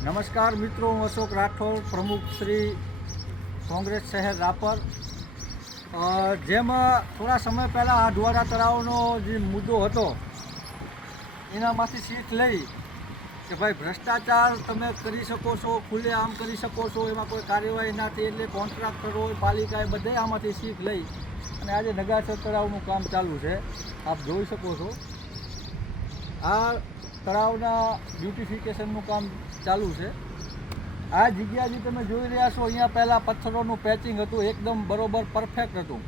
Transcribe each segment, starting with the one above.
નમસ્કાર મિત્રો, હું અશોક રાઠોડ, પ્રમુખ શ્રી કોંગ્રેસ શહેર રાપર. જેમાં થોડા સમય પહેલાં આ ઢુવાડા તળાવનો જે મુદ્દો હતો એનામાંથી શીખ લઈ કે ભાઈ ભ્રષ્ટાચાર તમે કરી શકો છો, ખુલ્લે આમ કરી શકો છો, એમાં કોઈ કાર્યવાહી ના થઈ, એટલે કોન્ટ્રાક્ટરો પાલિકાએ બધે આમાંથી શીખ લઈ અને આજે નગાસર તળાવનું કામ ચાલુ છે. આપ જોઈ શકો છો આ તળાવના બ્યુટિફિકેશનનું કામ ચાલુ છે. આ જગ્યા જે તમે જોઈ રહ્યા છો, અહીંયા પહેલાં પથ્થરોનું પેચિંગ હતું, એકદમ બરોબર પરફેક્ટ હતું.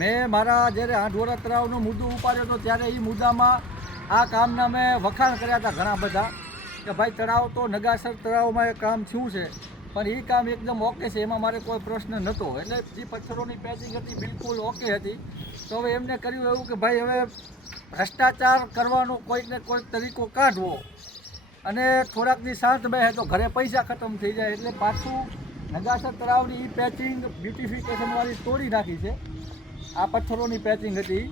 મેં મારા જ્યારે આંઢોરા તળાવનો મુદ્દો ઉપાડ્યો હતો ત્યારે એ મુદ્દામાં આ કામના મેં વખાણ કર્યા હતા ઘણા બધા કે ભાઈ તળાવ તો નગાસર તળાવમાં એ કામ થયું છે, પણ એ કામ એકદમ ઓકે છે, એમાં મારે કોઈ પ્રશ્ન નહોતો. એટલે જે પથ્થરોની પેચિંગ હતી બિલકુલ ઓકે હતી. તો હવે એમને કર્યું એવું કે ભાઈ હવે ભ્રષ્ટાચાર કરવાનો કોઈકને કોઈક તરીકો કાઢવો અને થોડાક દી શાંત બેસે તો ઘરે પૈસા ખતમ થઈ જાય, એટલે પાછું નગાસર તળાવની એ પેચિંગ બ્યુટિફિકેશનવાળી તોડી નાખી છે. આ પથ્થરોની પેચિંગ હતી,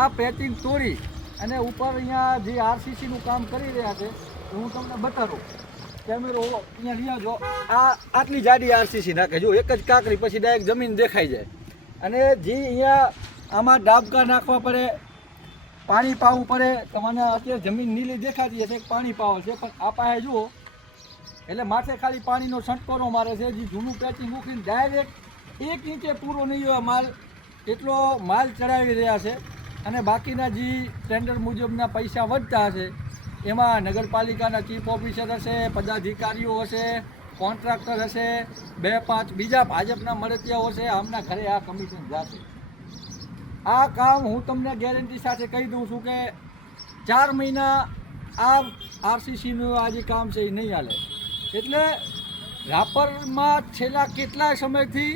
આ પેચિંગ તોડી અને ઉપર અહીંયા જે આરસીસીનું કામ કરી રહ્યા છે હું તમને બતાવું. કેમેરો અહીંયા લઈ આવજો. આ આટલી જાડી આરસીસી નાખે, જો એક જ કાંકરી પછી ડાયરેક્ટ જમીન દેખાઈ જાય. અને જે અહીંયા આમાં ડાબકા નાખવા પડે, પાણી પાવું પડે. તમને અત્યારે જમીન નીલી દેખાતી હશે, પાણી પાવે છે, પણ આ પાસે જુઓ એટલે માથે ખાલી પાણીનો છંટકારો મારે છે. જે જૂનું પેચિંગ મૂકીને ડાયરેક્ટ 1 ઇંચે પૂરો નહીં હોય માલ, એટલો માલ ચડાવી રહ્યા છે. અને બાકીના જે ટેન્ડર મુજબના પૈસા વધતા હશે એમાં નગરપાલિકાના ચીફ ઓફિસર હશે, પદાધિકારીઓ હશે, કોન્ટ્રાક્ટર હશે, 2-5 બીજા ભાજપના મળતિયાઓ હશે, આમના ઘરે આ કમિશન જશે. આ કામ હું તમને ગેરંટી સાથે કહી દઉં છું કે 4 મહિના આ આરસીસીનું આ જે કામ છે એ નહીં હાલે. એટલે રાપરમાં છેલ્લા કેટલાય સમયથી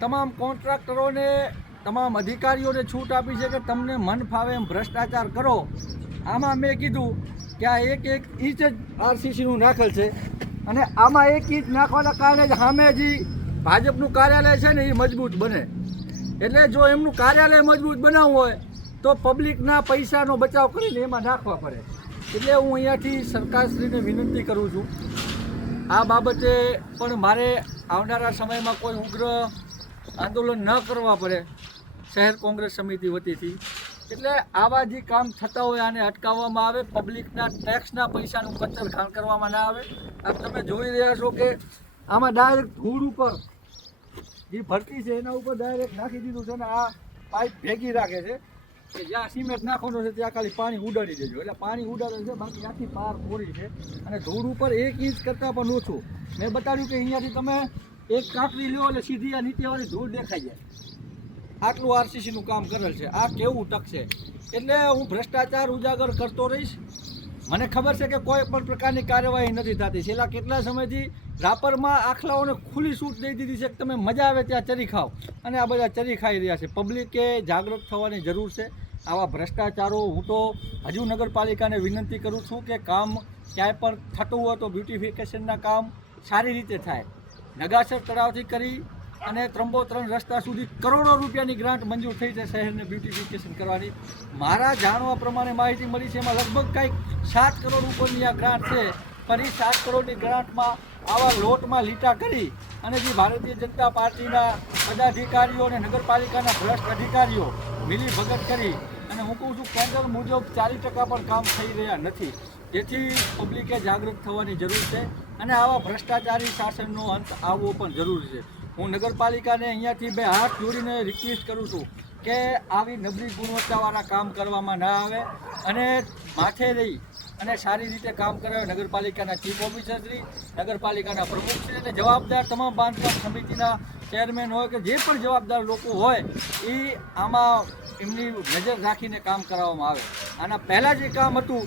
તમામ કોન્ટ્રાક્ટરોને, તમામ અધિકારીઓને છૂટ આપી છે કે તમને મન ફાવે એમ ભ્રષ્ટાચાર કરો. આમાં મેં કીધું કે આ એક ઇંચ જ આરસીસીનું નાખેલ છે અને આમાં 1 ઇંચ નાખવાના કારણે જ સામે જે ભાજપનું કાર્યાલય છે ને એ મજબૂત બને. એટલે જો એમનું કાર્યાલય મજબૂત બનાવવું હોય તો પબ્લિકના પૈસાનો બચાવ કરીને એમાં નાખવા પડે. એટલે હું અહીંયાથી સરકારશ્રીને વિનંતી કરું છું આ બાબતે પણ મારે આવનારા સમયમાં કોઈ ઉગ્ર આંદોલન ન કરવા પડે શહેર કોંગ્રેસ સમિતિ વતીથી. એટલે આવા જે કામ થતા હોય આને અટકાવવામાં આવે, પબ્લિકના ટેક્સના પૈસાનું કચરખાણ કરવામાં ના આવે. આપ તમે જોઈ રહ્યા છો કે આમાં ડાયરેક્ટ ધૂળ ઉપર જે ભરતી છે એના ઉપર ડાયરેક્ટ નાખી દીધું છે. અને આ પાઇપ ભેગી રાખે છે કે જ્યાં સિમેન્ટ નાખવાનું છે ત્યાં ખાલી પાણી ઉડાડી દેજો, એટલે પાણી ઉડાડે છે. બાકી આખી પાર પૂરી છે અને ધૂળ ઉપર 1 ઇંચ કરતાં પણ ઓછું. મેં બતાવ્યું કે અહીંયાથી તમે એક કાંકરી લો એટલે સીધી આ નીચેવાળી ધૂળ દેખાઈ જાય. આટલું આરસીસીનું કામ કરેલ છે. આ કેવું ટકશે? એટલે હું ભ્રષ્ટાચાર ઉજાગર કરતો રહીશ. મને ખબર છે કે કોઈ પણ પ્રકારની કાર્યવાહી નથી થતી. છેલ્લા કેટલા સમયથી રાપરમાં આખલાઓને ખુલ્લી છૂટ દઈ દીધી છે કે તમે મજા આવે ત્યાં ચરી ખાઓ, અને આ બધા ચરી ખાઈ રહ્યા છે. પબ્લિકે જાગૃત થવાની જરૂર છે. આવા ભ્રષ્ટાચારો હું તો હજુ નગરપાલિકાને વિનંતી કરું છું કે કામ ક્યાંય પણ થતું હોય તો બ્યુટિફિકેશનના કામ સારી રીતે થાય. નગાસર તળાવથી કરી અને ત્રંબોતરણ રસ્તા સુધી કરોડો રૂપિયાની ગ્રાન્ટ મંજૂર થઈ છે શહેરને બ્યુટિફિકેશન કરવાની. મારા જાણવા પ્રમાણે માહિતી મળી છે એમાં લગભગ કંઈક 7 કરોડ ઉપરની આ ગ્રાન્ટ છે. પણ એ 7 કરોડની ગ્રાન્ટમાં આવા લોટમાં લીટા કરી અને જે ભારતીય જનતા પાર્ટીના પદાધિકારીઓ અને નગરપાલિકાના ભ્રષ્ટ અધિકારીઓ મિલી ભગત કરી અને હું કહું છું ટેન્ડર મુજબ 40% પણ કામ થઈ રહ્યા નથી. જેથી પબ્લિકે જાગૃત થવાની જરૂર છે અને આવા ભ્રષ્ટાચારી શાસનનો અંત આવવો પણ જરૂરી છે. હું નગરપાલિકાને અહીંયાથી 2 હાથ જોડીને રિક્વેસ્ટ કરું છું કે આવી નબળી ગુણવત્તાવાળા કામ કરવામાં ના આવે અને માથે રહી અને સારી રીતે કામ કરાવે નગરપાલિકાના ચીફ ઓફિસરશ્રી, નગરપાલિકાના પ્રમુખશ્રી અને જવાબદાર તમામ બાંધકામ સમિતિના ચેરમેન હોય કે જે પણ જવાબદાર લોકો હોય એ આમાં એમની નજર રાખીને કામ કરાવવામાં આવે. આના પહેલાં જે કામ હતું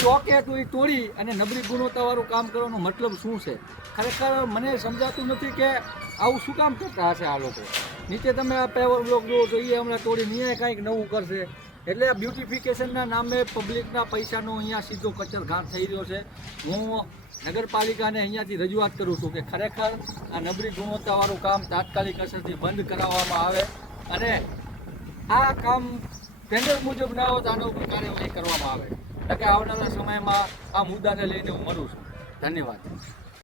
એ ઓકે હતું, એ તોડી અને નબળી ગુણવત્તાવાળું કામ કરવાનો મતલબ શું છે? ખરેખર મને સમજાતું નથી કે આવું શું કામ કરતા હશે આ લોકો. નીચે તમે આ પેવર બ્લોક જુઓ તો એ હમણાં તોડી નહીં કંઈક નવું કરશે. એટલે આ બ્યુટિફિકેશનના નામે પબ્લિકના પૈસાનો અહીંયા સીધો કચરઘાણ થઈ રહ્યો છે. હું નગરપાલિકાને અહીંયાથી રજૂઆત કરું છું કે ખરેખર આ નબળી ગુણવત્તાવાળું કામ તાત્કાલિક અસરથી બંધ કરાવવામાં આવે અને આ કામ ટેન્ડર મુજબ ના હોય તો આનો ઉપર કાર્યવાહી કરવામાં આવે. એટલે કે આવનારા સમયમાં આ મુદ્દાને લઈને હું મરું છું. ધન્યવાદ.